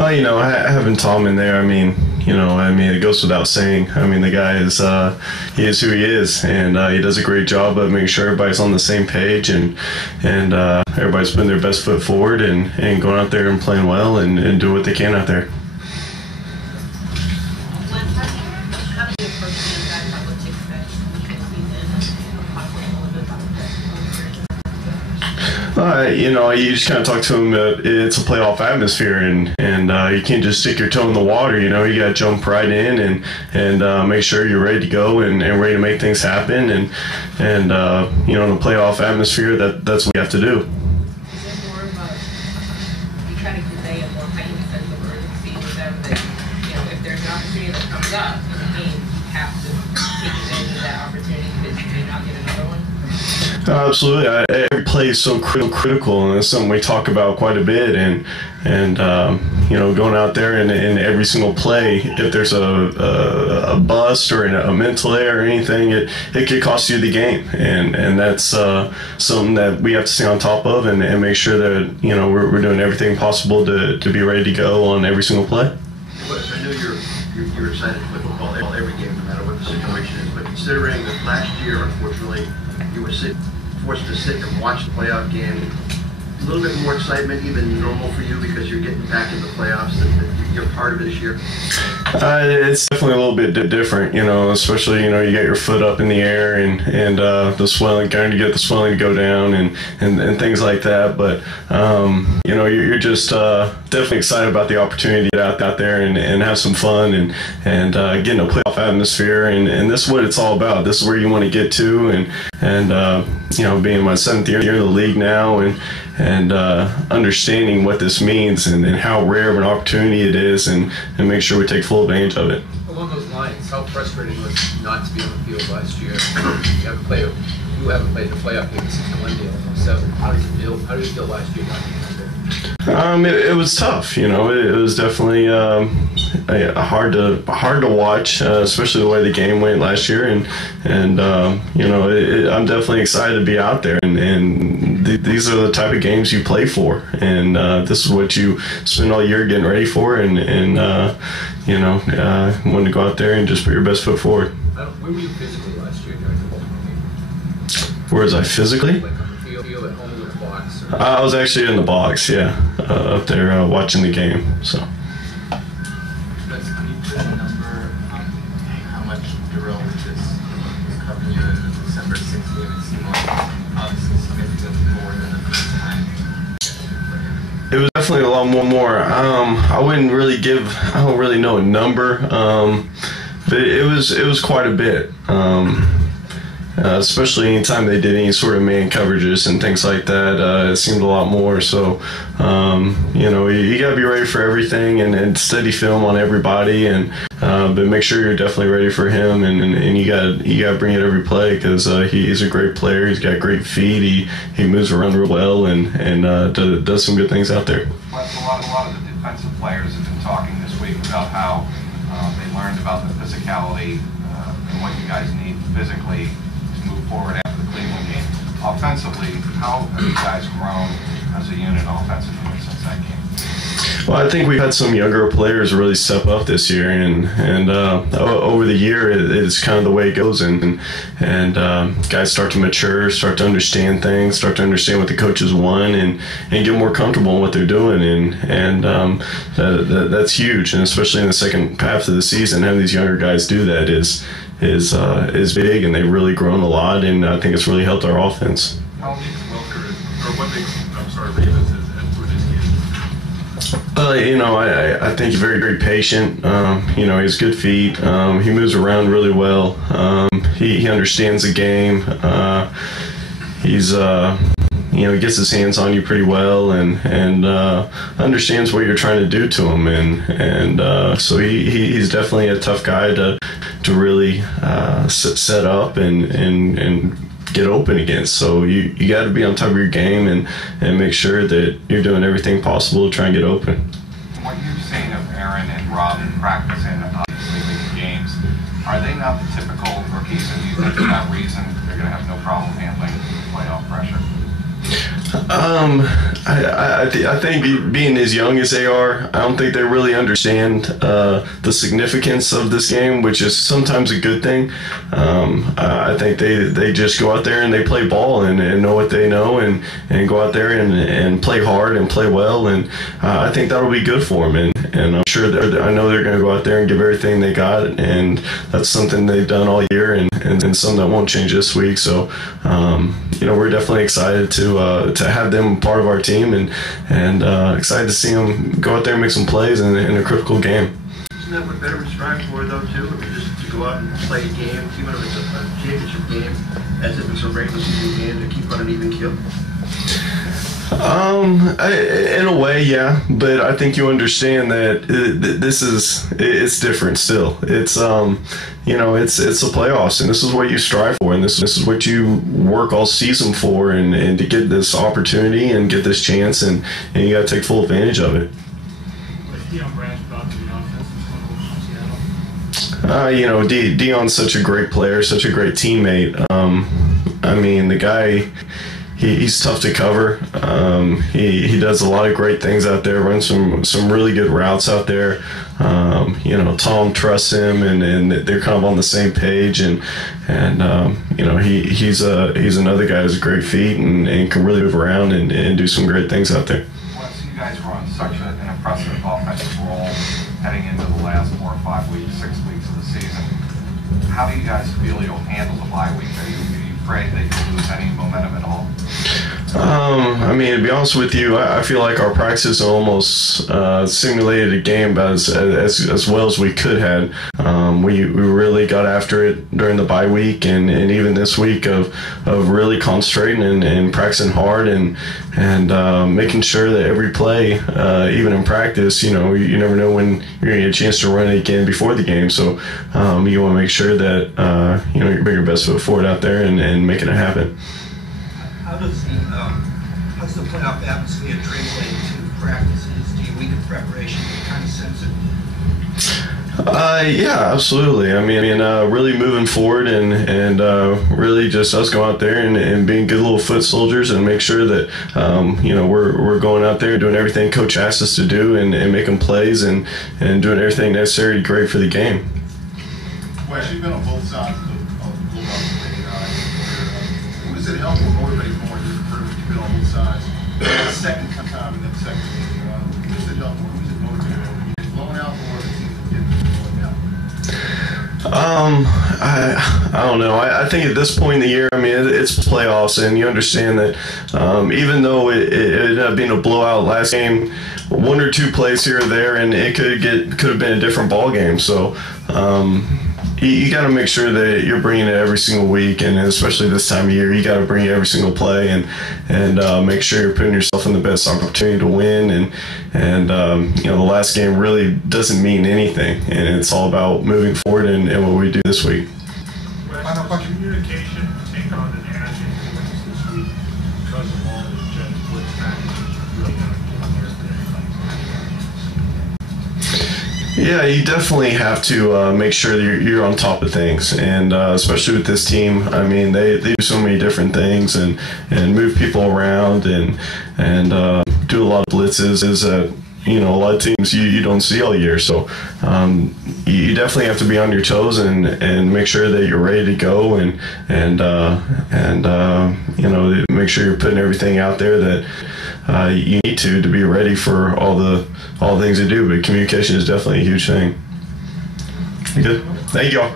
Oh, having Tom in there, it goes without saying. The guy he is who he is, and he does a great job of making sure everybody's on the same page and everybody's putting their best foot forward and going out there and playing well and do what they can out there. You just kind of talk to him that it's a playoff atmosphere, and you can't just stick your toe in the water. You got to jump right in and make sure you're ready to go and ready to make things happen. And in a playoff atmosphere, that's what you have to do. Is it more of you try to convey a more heightened sense of urgency with them that, if there's an opportunity that comes up in the game, you have to take advantage of that opportunity because you may not get another one? Absolutely. Every play is so critical, and it's something we talk about quite a bit. And going out there and in every single play, if there's a bust or a mental error or anything, it could cost you the game. And that's something that we have to stay on top of and make sure that we're doing everything possible to be ready to go on every single play. Wes, I know you're excited to play football every game, no matter what the situation is. But considering that last year, unfortunately, you were forced to sit and watch the playoff game, a little bit more excitement even normal for you because you're getting back into the playoffs that you're part of this year? It's definitely a little bit different, especially, you got your foot up in the air and the swelling, trying to get the swelling to go down and things like that. But, you're just definitely excited about the opportunity to get out there and have some fun and get in a playoff atmosphere. And this is what it's all about. This is where you want to get to. And being my 7th year in the league now and understanding what this means and how rare of an opportunity it is and make sure we take full advantage of it. Along those lines, how frustrating was it not to be on the field last year? You haven't played the playoff game since Glendale in 07. How did you feel last year not being out there? It was tough, It was definitely hard to watch, especially the way the game went last year. And I'm definitely excited to be out there. And these are the type of games you play for. And this is what you spend all year getting ready for. And want to go out there and just put your best foot forward. Where were you physically last year during the Baltimore game? Where was I physically? Like on the field, at home, in the box? I was actually in the box, yeah, up there watching the game. So. Can you put a number on how much Darrell was covering you in the December 6th game? It seemed like obviously significantly more than the first time. It was definitely a lot more. I don't really know a number, but it was quite a bit. Especially anytime they did any sort of man coverages and things like that, it seemed a lot more. So, you got to be ready for everything and steady film on everybody, but make sure you're definitely ready for him, and you got to bring it every play because he's a great player. He's got great feet. He moves around real well and does some good things out there. A lot of the defensive players have been talking this week about how they learned about the physicality and what you guys need physically move forward after the Cleveland game. Offensively, how have you guys grown as a unit offensively since that game? Well, I think we've had some younger players really step up this year, and over the year, it's kind of the way it goes, and guys start to mature, start to understand things, start to understand what the coaches want, and get more comfortable in what they're doing, and that's huge, and especially in the second half of the season, having these younger guys do that is big, and they've really grown a lot, and I think it's really helped our offense. How makes Welker, or what makes, Ravens as good as he is? I think he's very, very patient. He has good feet. He moves around really well. He understands the game. He's he gets his hands on you pretty well and understands what you're trying to do to him, and so he's definitely a tough guy to really set up and get open against. So you got to be on top of your game and make sure that you're doing everything possible to try and get open. What you've seen of Aaron and Robin practicing obviously big games, are they not the typical rookies, and do you think for that reason they're going to have no problem handling playoff pressure? I think being as young as they are, I don't think they really understand the significance of this game, which is sometimes a good thing. I think they just go out there and they play ball and know what they know and go out there and play hard and play well, and I think that'll be good for them. And I'm sure I know they're going to go out there and give everything they got, and that's something they've done all year, and something that won't change this week. So we're definitely excited to have them part of our team, and excited to see them go out there and make some plays in a critical game. Isn't that what veterans strive for, though, too? I mean, just to go out and play a game, even if it's a championship game, as if it's a regular season game, to keep on an even keel? In a way, yeah, but I think you understand that it's different still. It's it's the playoffs, and this is what you strive for, and this is what you work all season for, and to get this opportunity and get this chance, and you got to take full advantage of it. Dion's such a great player, such a great teammate. The guy. He's tough to cover. He does a lot of great things out there, runs some really good routes out there. Tom trusts him, and they're kind of on the same page. And he's another guy who's great feet and can really move around and do some great things out there. Wes, you guys were on such an impressive offensive roll heading into the last 4 or 5 weeks, 6 weeks of the season. How do you guys feel you'll handle the bye week? Are you afraid that you'll lose any momentum at all? To be honest with you, I feel like our practices almost simulated a game as well as we could have. We really got after it during the bye week and even this week of really concentrating and practicing hard and making sure that every play, even in practice, you never know when you're going to get a chance to run it again before the game. So you want to make sure that you bring your best foot forward out there and making it happen. How's the playoff atmosphere translate to practices? Do you week of preparation? Do you kind of sense it? Yeah, absolutely. Really moving forward and really just us going out there and being good little foot soldiers and make sure that we're going out there doing everything Coach asked us to do and making plays and doing everything necessary to great for the game. Wes, you've been on both sides of the football career. What does it help or motivate more to improve? You've been on both sides. The second time in that second game, what does it help more? What does it motivate more? When you get blown out or the team getting blown out? I don't know. I think at this point in the year, it's playoffs, and you understand that even though it ended up being a blowout last game, 1 or 2 plays here or there, and it could have been a different ball game. So you got to make sure that you're bringing it every single week, and especially this time of year, you got to bring it every single play and make sure you're putting yourself in the best opportunity to win. And the last game really doesn't mean anything, and it's all about moving forward and what we do this week. Final question. Communication take on an attitude this week because of all the blitz packages. Yeah, you definitely have to make sure that you're on top of things, and especially with this team. They do so many different things and move people around and do a lot of blitzes that a lot of teams you don't see all year. So you definitely have to be on your toes and make sure that you're ready to go and make sure you're putting everything out there that you need to be ready for all the things to do. But communication is definitely a huge thing. Good. Thank you all.